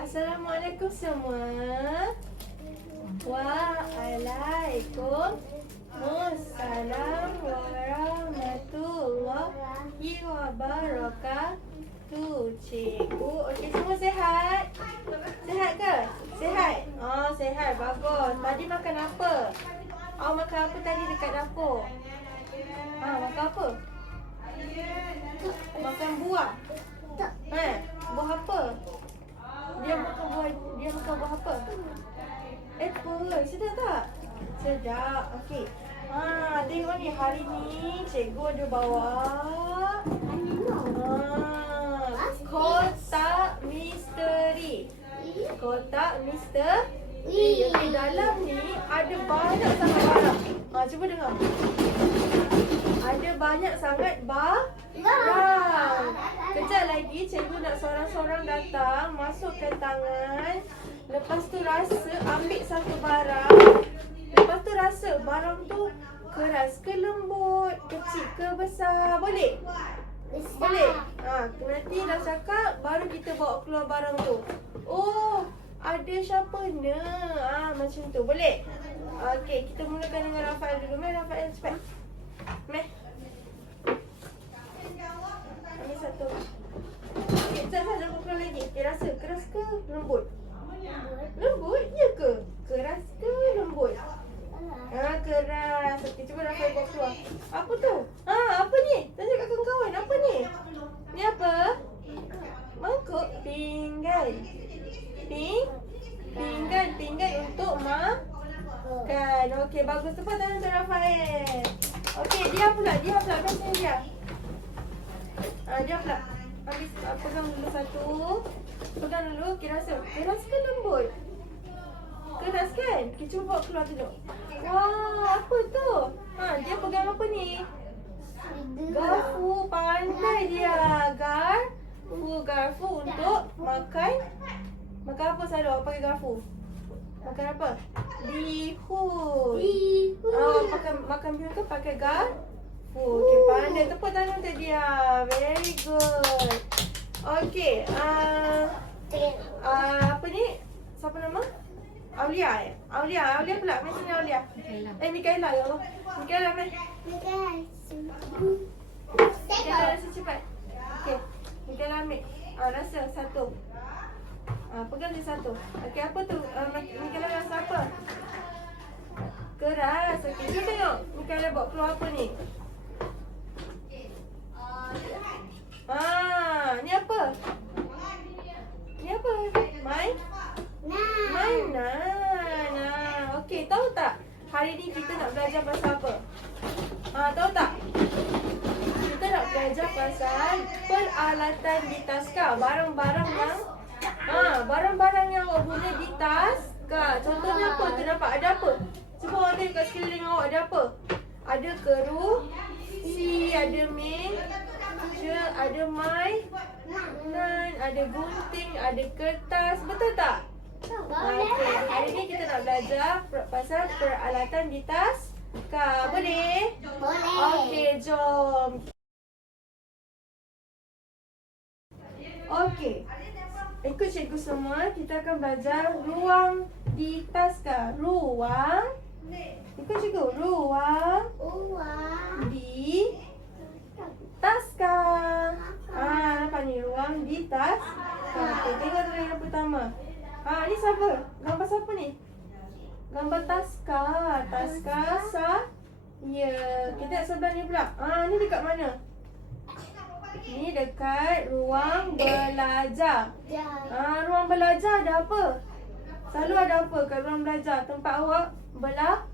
Assalamualaikum semua. Waalaikumsalam warahmatullahi wabarakatuh. Cikgu, okey, semua sihat? Sihat ke? Sihat? Oh, sihat. Bagus. Tadi makan apa? Awak makan apa tadi dekat dapur? Makan apa? Makan buah. Buah apa? Dia makan buah apa? Apple. Sedap tak? Sedap. Okey. Tengok ni, hari ni cikgu ada bawa kotak misteri. Kotak misteri. Okey, dalam ni ada banyak sangat barang. Cuba dengar. Ada banyak sangat barang. Kejap lagi cikgu nak seorang-seorang datang, masukkan tangan. Lepas tu rasa, ambil satu barang. Lepas tu rasa barang tu keras ke lembut, kecil ke besar. Boleh? Boleh? Nanti dah cakap, baru kita bawa keluar barang tu. Oh, ada sharpener. Macam tu. Boleh? Okey, kita mulakan dengan Rafael dulu. Mari Rafael, cepat. Mari. Ambil satu. Okey, sekejap saja keluar lagi. Okey, rasa keras ke lembut? Lembut? Ya ke? Keras ke lembut? Keras. Okey, cuba Rafael bawa keluar. Apa tu? Apa ni? Tanya kat kawan-kawan. Apa ni? Ni apa? Mangkuk pinggan. Pinggan untuk makan. Okey, bagus. Tepuk tangan untuk Rafael. Okey, dia pula. Biasanya dia. Dia pula. Habis, pegang dulu satu. Pegang dulu. Okey, rasa. Keras ke lembut? Keras kan? Okay, cuba bawa keluar dulu. Wah, apa tu? Dia pegang apa ni? Garfu. Pandai dia. Garfu untuk makan. Makan apa selalu awak pakai garfu? Makan apa? Bihun. Makan bihun ke pakai garfu? Okey, pandai. Tepuk tangan untuk dia. Very good. Okey. Apa ni? Siapa nama? Aulia. Aulia pula. Mari sini Aulia. Mikaela ya Allah. Mikaela, mari. Mikaela rasa cepat. Okey. Mikaela ambil. Rasa satu. Pegang dia satu. Okey, apa tu? Mikaela rasa apa? Keras. Okey, cuba tengok. Mikaela bawa keluar apa ni? Ni apa? Ni apa? Mainan. Okey, tahu tak? Hari ni kita nak belajar pasal apa? Tahu tak? Kita nak belajar pasal peralatan di taska. Barang-barang yang awak guna di taska. Contohnya apa? Terdapat ada apa? Cuba awak tengok kat sekeliling awak ada apa? Ada kerusi, ada meja, ada mainan, ada gunting, ada kertas. Betul tak? Okey, hari ni kita nak belajar pasal peralatan di taska. Boleh? Boleh. Okey, jom. Okey. Ikut cikgu semua, kita akan belajar ruang di taska. Ikut cikgu. Ruang di taska. Nampak ni, ruang di taska. Okey, tengok dulu yang pertama. Ni siapa? Gambar siapa ni? Gambar taska. Ya. Kita lihat sebelah ni pula. Ni dekat mana? Ni dekat ruang belajar. Ruang belajar ada apa? Selalu ada apa kat ruang belajar? Tempat awak belajar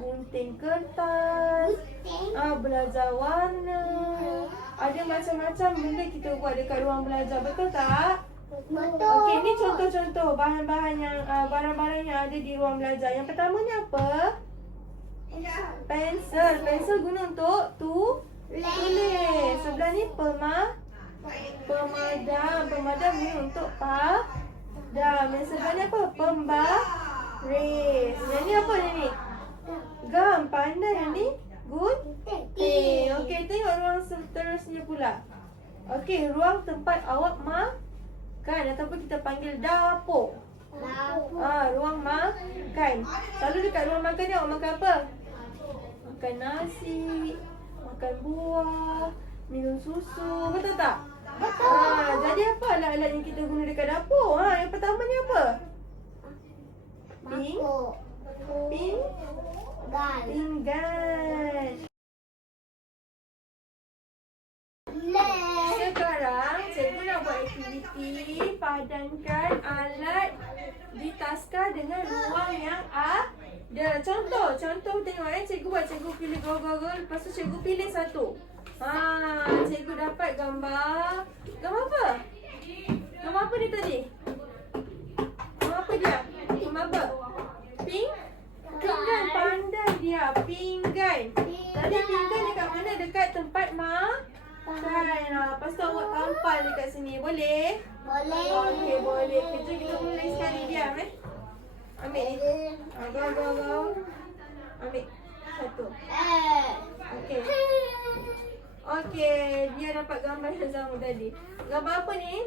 gunting kertas, belajar warna. Ada macam-macam benda kita buat dekat ruang belajar. Betul tak? Betul. Okey, ni contoh-contoh bahan-bahan yang barang-barang yang ada di ruang belajar. Yang pertama ni apa? Pensel. Pensel guna untuk tulis. Sebelah ni pemadam. Pemadam guna untuk padam. Yang sebelah ni apa? Pembaris. Yang ni apa ni? Gam. Pandai yang ni? Gunting. Okey, tengok ruang seterusnya pula. Okey, ruang tempat awak makan. Kan, ataupun kita panggil dapur. Ruang makan. Selalu dekat ruang makan ni awak makan apa? Makan nasi, makan buah, minum susu, betul tak? Betul. Jadi apa alat-alat yang kita guna dekat dapur? Yang pertama ni apa? Pinggan. Sekarang cikgu nak buat aktiviti padankan alat di taska dengan ruang yang ada. Contoh tengok cikgu buat, cikgu pilih gol-gol, lepas tu cikgu pilih satu. Cikgu dapat gambar. Gambar apa? Gambar apa ni tadi? Gambar apa dia? Gambar apa? Pinggan, pandai dia. Pinggan. Tadi pinggan dekat mana? Dekat tempat makan. Lepas tu awak tampal dekat sini. Boleh? Okey, boleh. Kejap kita mulai sekali. Diam ambil ni. Go. Ambil satu. Okey, dia dapat gambar yang sama tadi. Gambar apa ni?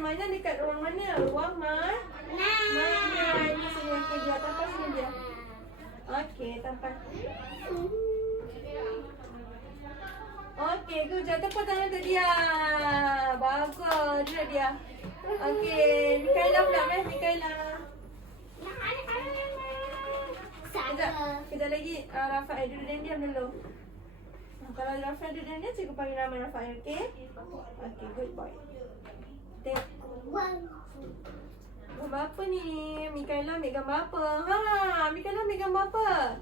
Mainan dekat ruang mana? Ruang mainan. Ni sini. Okey, dia tampal sini dia. Okey, tampal. Okey, good. Tepuk tangan untuk dia. Bagus. Dia. Okey, Mikaela pula. Mikaela. Kejap lagi. Rafael duduk dan diam dulu. Kalau Rafael duduk dan diam, cikgu panggil nama Rafael. Okey? Okey, good boy. Gambar apa ni? Mikaela ambil gambar apa? Mikaela ambil gambar apa?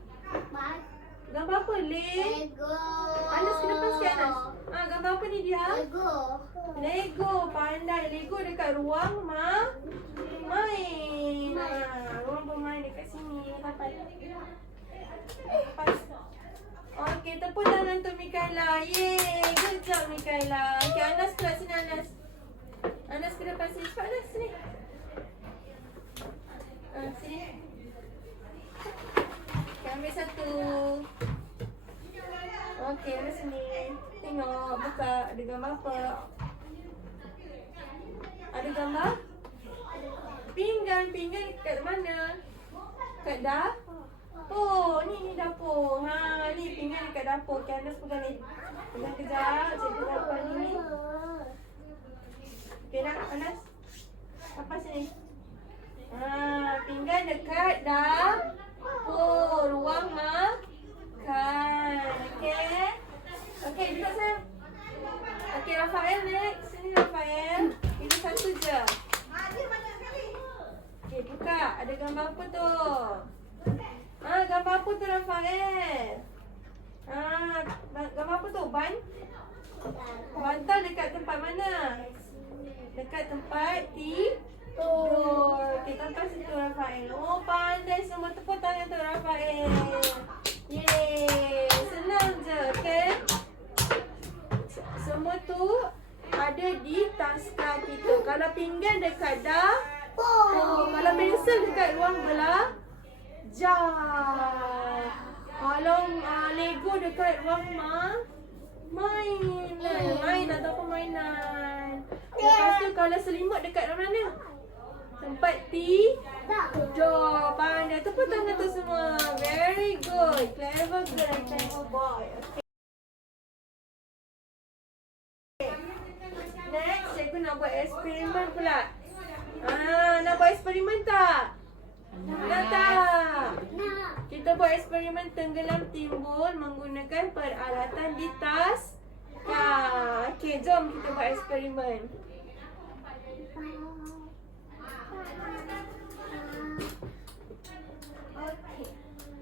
Gambar apa, Lego. Anas ke depan sikit, Anas. Gambar apa ni dia? Lego. Pandai. Lego dekat ruang main. Ruang bermain dekat sini. Dapat. Okey, tepuk tangan untuk Mikaela. Yeay. Good job, Mikaela. Okey, Anas pula sini, Anas. Anas ke depan sini. Cepat, Anas. Sini. Sini. Okay, ambil satu. Okey, Anas sini. Tengok, buka. Ada gambar apa? Ada gambar? Pinggan kat mana? Kat dapur. Ni dapur. Ni pinggan dekat dapur. Okey, Anas pegang ni. Pegang kejap. Cikgu dapat ni. Okey nak, Anas? Apa sini? Pinggan dekat dapur. Ruang makan. Okey. Okey, duduk sayang. Okey, Rafael next. Sini Rafael. Pilih satu je. Okey, buka. Ada gambar apa tu? Gambar apa tu, Rafael? Gambar apa tu? Bantal dekat tempat mana? Dekat tempat tidur. Okey, tampal situ, Rafael. Oh, pandai semua. Tepuk tangan tu, Rafael. Yeay. Senang je, okey? Semua tu ada di taska kita. Kalau pinggan dekat dapur. Kalau pensel dekat ruang belajar. Kalau Lego dekat ruang main ataupun mainan. Lepas tu kalau selimut dekat mana? Tempat tidur. Pandai. Tepuk tangan tu semua. Very good. Clever girl, clever boy. Okay. Next, cikgu nak buat eksperimen pula. Nak buat eksperimen tak? Nak tak? Kita buat eksperimen tenggelam timbul menggunakan peralatan di tas. Okey, jom kita buat eksperimen. Okey.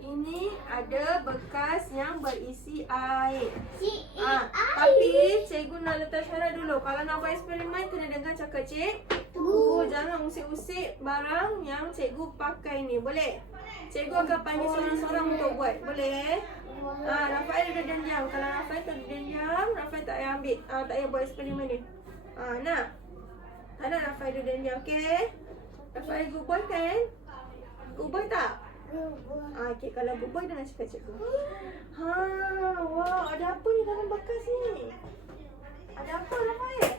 Ini ada bekas yang berisi air. Tapi cikgu nak letak syarat dulu. Kalau nak buat eksperimen kena dengar cakap cikgu. Jangan usik-usik barang yang cikgu pakai ni. Boleh? Cikgu akan panggil seorang-seorang untuk buat. Boleh? Rafael duduk dan diam. Kalau Rafael tak duduk dan diam, Rafael tak payah ambil. Tak payah buat eksperimen ni. Nak? Tak nak Rafael duduk dan diam, okey? Rafael good boy kan? Good boy tak? Okey, kalau good boy dengan cakap cikgu. Wow, ada apa ni dalam bekas ni? Ada apa, Rafael?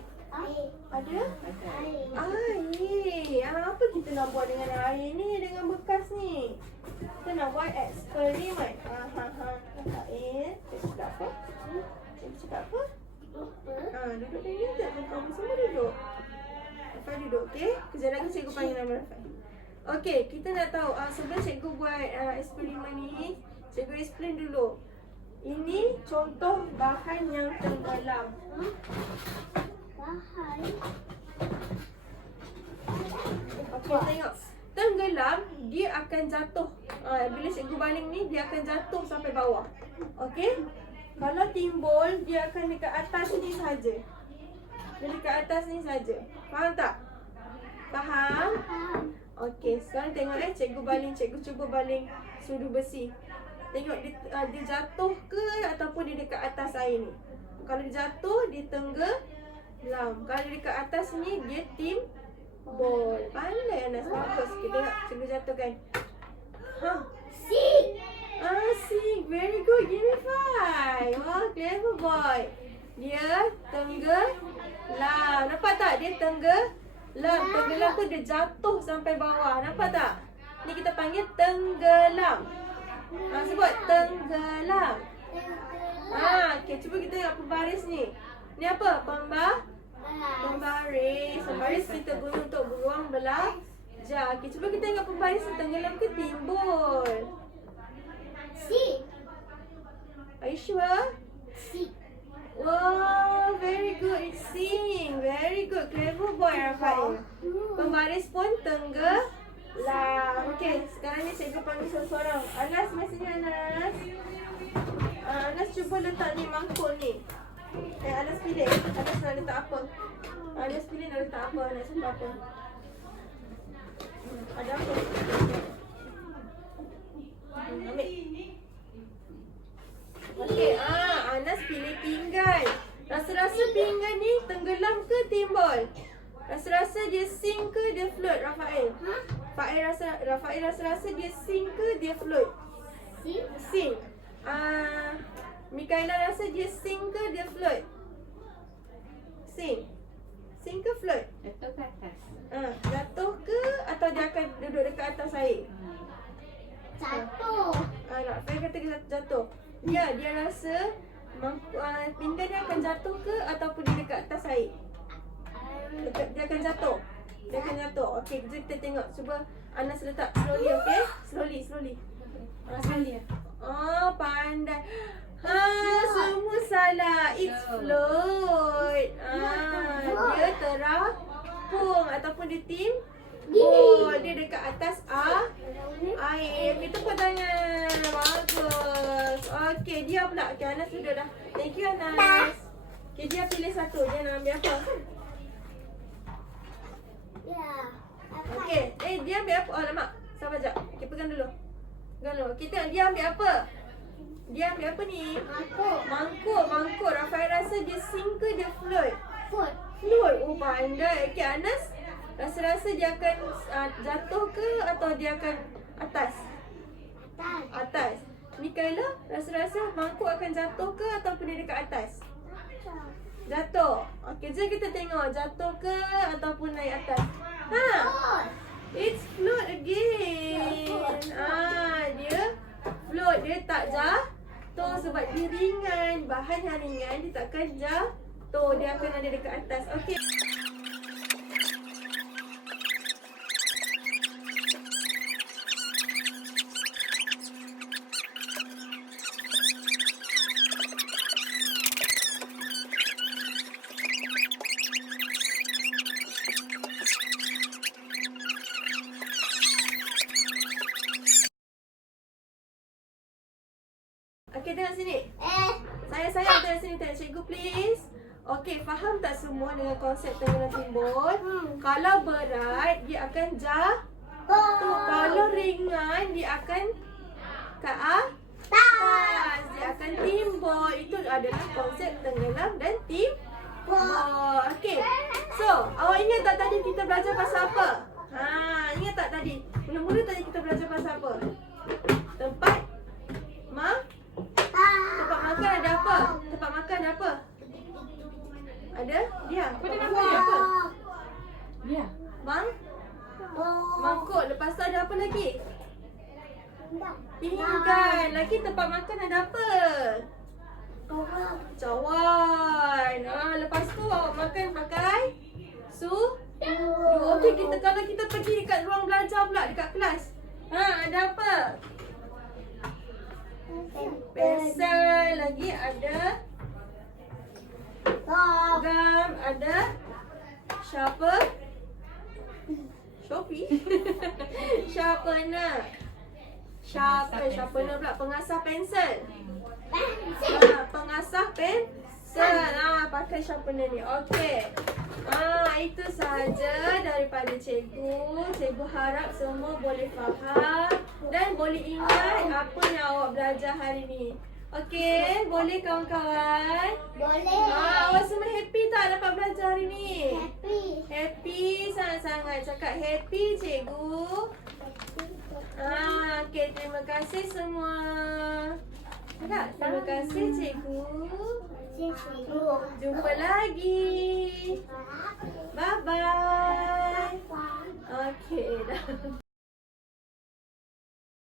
Ada? Air. Apa kita nak buat dengan air ni, dengan bekas ni? Kita nak buat eksperimen. Air. Cikgu cakap apa? Cikgu cakap apa? Duduk dari ni tak? Kamu semua duduk. Rafai duduk, okey? Kejap lagi cikgu panggil nama Rafai. Okey, kita nak tahu sebelum cikgu buat eksperimen ni, cikgu explain dulu. Ini contoh bahan yang tenggelam. Okey, tengok. Tenggelam, dia akan jatuh. Bila cikgu baling ni, dia akan jatuh sampai bawah. Okey? Kalau timbul, dia akan dekat atas ni saja. Dia dekat atas ni saja. Faham tak? Faham? Okey, sekarang tengok cikgu baling. Cikgu cuba baling sudu besi. Tengok dia jatuh ke ataupun dia dekat atas air ni. Kalau dia jatuh, dia tenggelam. Kalau dia dekat atas ni, dia timbul. Pandai Anas, bagus. Kita tengok cikgu jatuhkan. Sing. Very good. Give me 5. Wah, clever boy. Dia tenggelam. Nampak tak? Dia tenggelam. Tenggelam tu dia jatuh sampai bawah. Nampak tak? Ni kita panggil tenggelam. Sebut tenggelam. Okay, cuba kita tengok pembaris ni. Ni apa? Pembaris. Pembaris kita guna untuk buang belajar. Okay, cuba kita tengok pembaris tenggelam ke timbul? Are you sure? Wow, very good. It's sing. Very good. Clever boy, Rafael. Pembaris pun tenggelam. Okey, sekarang ni cikgu panggil seorang-seorang. Anas, mesejnya Anas. Anas cuba letak ni mangkuk ni. Anas pilih. Anas nak letak apa? Anas pilih nak letak apa? Anas letak apa? Ada apa? Ambil. Okey, Anas pilih pinggan. Rasa-rasa pinggan ni tenggelam ke timbul? Rasa-rasa dia sink ke dia float, Rafael? Rafael rasa-rasa dia sink ke dia float? Sink. Mikaela rasa dia sink ke dia float? Sink. Sink ke float? Jatuh ke atas. Jatuh ke atau dia akan duduk dekat atas air? Jatuh. Rafael kata jatuh. Dia rasa pinggan dia akan jatuh ke ataupun dia dekat atas air? Dia akan jatuh. Dia akan jatuh. Okey, kita tengok. Cuba Anas letak slowly, okey? Slowly. Slowly. Pandai. Semua salah. It's float. Dia terapung ataupun dia timbul. Dia dekat atas air. Kita tepuk tangan. Bagus. Okey, dia pula. Okey, Anas sudah dah. Thank you, Anas. Okey, dia pilih satu. Dia nak ambil apa? Okey, dia ambil apa? Alamak. Sabar jap. Okey, pegang dulu. Kita dia ambil apa? Dia ambil apa ni? Mangkuk. Rafael rasa dia sink ke dia float? Float. Oh, pandai. Okey, Anas. Rasa-rasa dia akan jatuh ke atau dia akan atas? Atas. Mikaela, rasa-rasa mangkuk akan jatuh ke ataupun dia dekat atas? Jatuh. Okey, jom kita tengok jatuh ke ataupun naik atas. It's float again. Dia float. Dia tak jatuh sebab dia ringan. Bahan yang ringan, dia takkan jatuh. Dia akan ada dekat atas. Okey. Okey, tengok sini. Sayang tengok sini. Tengok cikgu, please. Okey, faham tak semua dengan konsep tenggelam timbul? Kalau berat, dia akan jatuh. Kalau ringan, dia akan ke atas. Dia akan timbul. Itu adalah konsep tenggelam dan timbul. Okey. So, awak ingat tak tadi kita belajar pasal apa? Ingat tak tadi? Mula-mula tadi kita belajar pasal apa? Tempat makan ada apa? Tempat makan ada apa? Ada? Dia. Tempat makan ada apa? Ya. Mangkuk. Lepas tu ada apa lagi? Pinggan. Lagi tempat makan ada apa? Cawan. Lepas tu awak makan pakai Okey, kalau kita pergi dekat ruang belajar pula dekat kelas. Ada apa? Pensel. Lagi ada gam, ada Shopee. Sharpener. Sharpener pula. Pengasah pensel. Pengasah pensel. Pakai sharpener ni. Okey. Itu sahaja daripada cikgu. Cikgu harap semua boleh faham dan boleh ingat apa yang awak belajar hari ni. Okey, boleh kawan-kawan? Boleh. Awak semua happy tak dapat belajar hari ni? Happy. Happy sangat-sangat. Cakap happy cikgu. Okey, terima kasih semua. Tak, terima kasih cikgu. Jumpa lagi. Bye-bye. Okey dah.